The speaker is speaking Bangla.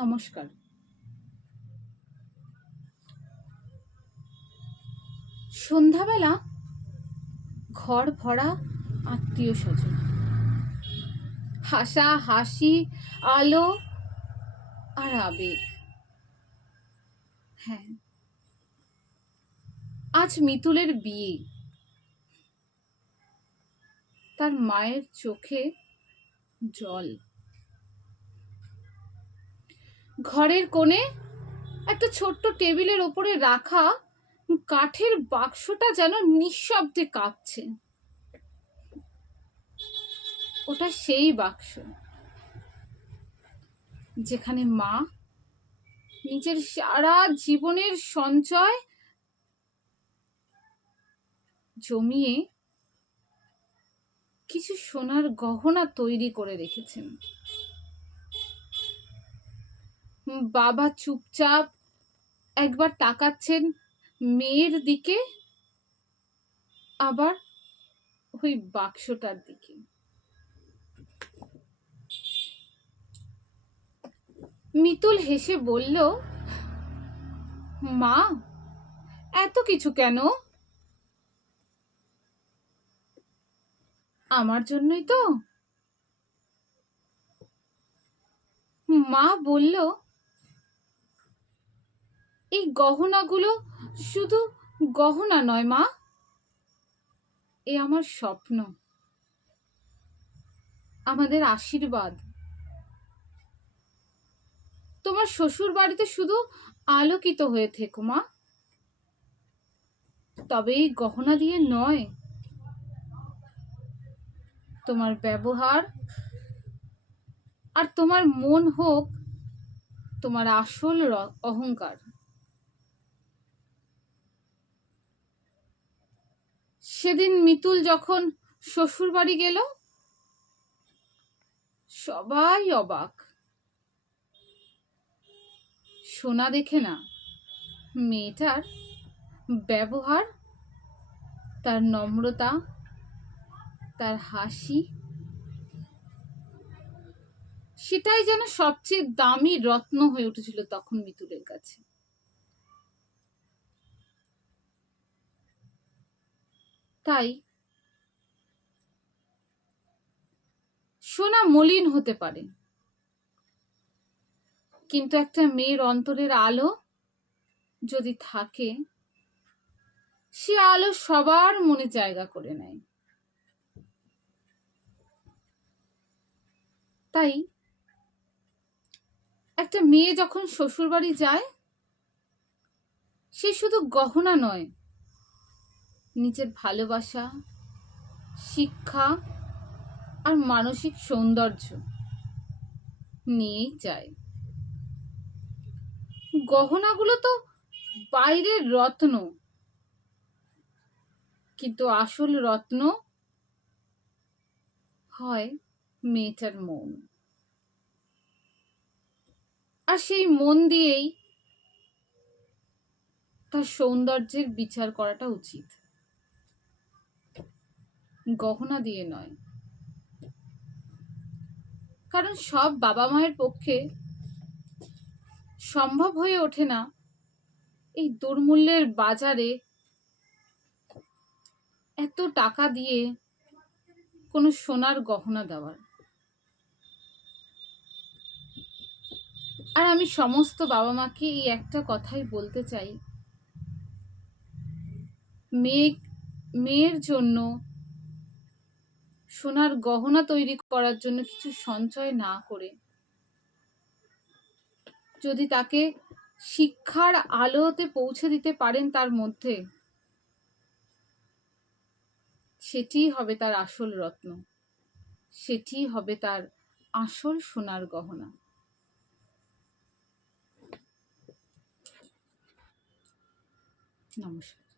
নমস্কার। সন্ধ্যাবেলা ঘর ভরা আত্মীয় স্বজন, হাসা হাসি, আলো আর আবেগ। হ্যাঁ, আজ মিতুলের বিয়ে। তার মায়ের চোখে জল। ঘরের কোণে একটা ছোট্ট টেবিলের ওপরে রাখা কাঠের বাক্সটা যেন নিঃশব্দে কাঁপছে। ওটা সেই বাক্স যেখানে মা নিজের সারা জীবনের সঞ্চয় জমিয়ে কিছু সোনার গহনা তৈরি করে রেখেছেন। বাবা চুপচাপ একবার তাকাচ্ছেন মেয়ের দিকে, আবার ওই বাক্সটার দিকে। মিতুল হেসে বলল, মা, এত কিছু কেন? আমার জন্যই তো। মা বলল, এই গহনাগুলো শুধু গহনা নয় মা, এ আমার স্বপ্ন, আমাদের আশীর্বাদ। তোমার শ্বশুর বাড়িতে শুধু আলোকিত হয়ে থেকো মা, তবে এই গহনা দিয়ে নয়, তোমার ব্যবহার আর তোমার মন হোক তোমার আসল অহংকার। সেদিন মিতুল যখন শ্বশুর বাড়ি গেল, সবাই অবাক। সোনা দেখে না, মেয়েটার ব্যবহার, তার নম্রতা, তার হাসি, সেটাই যেন সবচেয়ে দামি রত্ন হয়ে উঠেছিল তখন মিতুলের কাছে। তাই সোনা মলিন হতে পারে, কিন্তু একটা মেয়ের অন্তরের আলো যদি থাকে, সে আলো সবার মনে জায়গা করে নেয়। তাই একটা মেয়ে যখন শ্বশুর বাড়ি যায়, সে শুধু গহনা নয়, নিজের ভালোবাসা, শিক্ষা আর মানসিক সৌন্দর্য নিয়েই যায়। গহনাগুলো তো বাইরের রত্ন, কিন্তু আসল রত্ন হয় মেয়েটার মন। আর সেই মন দিয়েই তার সৌন্দর্যের বিচার করাটা উচিত, গহনা দিয়ে নয়। কারণ সব বাবা মায়ের পক্ষে সম্ভব হয়ে ওঠে না এই দুর্মূল্যের বাজারে এত টাকা দিয়ে কোনো সোনার গহনা দেওয়ার। আর আমি সমস্ত বাবা মাকে এই একটা কথাই বলতে চাই, মেয়ের জন্য সোনার গহনা তৈরি করার জন্য কিছু সঞ্চয় না করে যদি তাকে শিক্ষার আলোতে পৌঁছে দিতে পারেন তার মধ্যে, সেটিই হবে তার আসল রত্ন, সেটিই হবে তার আসল সোনার গহনা। নমস্কার।